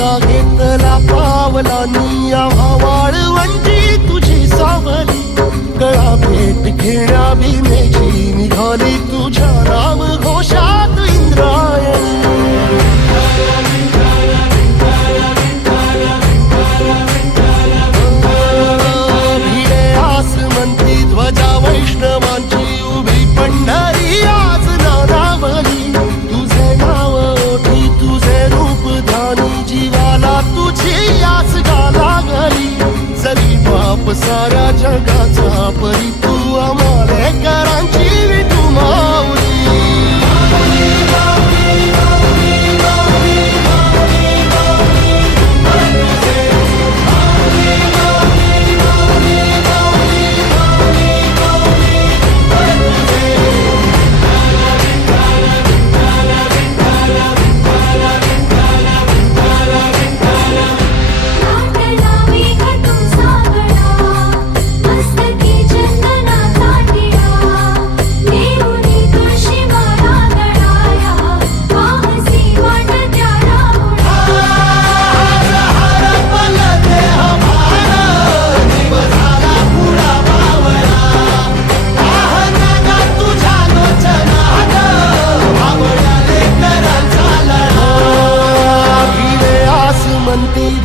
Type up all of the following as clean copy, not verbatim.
आमचा घेतला पावलांनी आम्हा वाळवंटी तुझी सावली गळा भेट घेण्या भीमेची निघाली तुझ्या राम घोषात इंद्रायणी भिडे आसमंती ध्वजा वैष्णवांची उभी पंढरी आज नादावली तुझे नाव ओठी तुझे रूप ध्यानी जीवाला तुझी आस गा लागली जरी बाप साऱ्या जगाचा परी तू आमालेकरांची विठू माऊली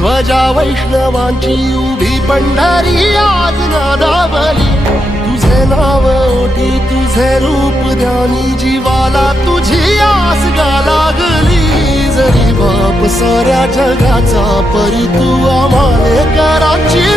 ध्वजा वैष्णवांची उभी पंढरी आज नादावली तुझे नाव ओठी तुझे रूप ध्यानी जीवाला तुझी आस गा लागली जरी बाप साऱ्या जगाचा परी तू आमालेकरांची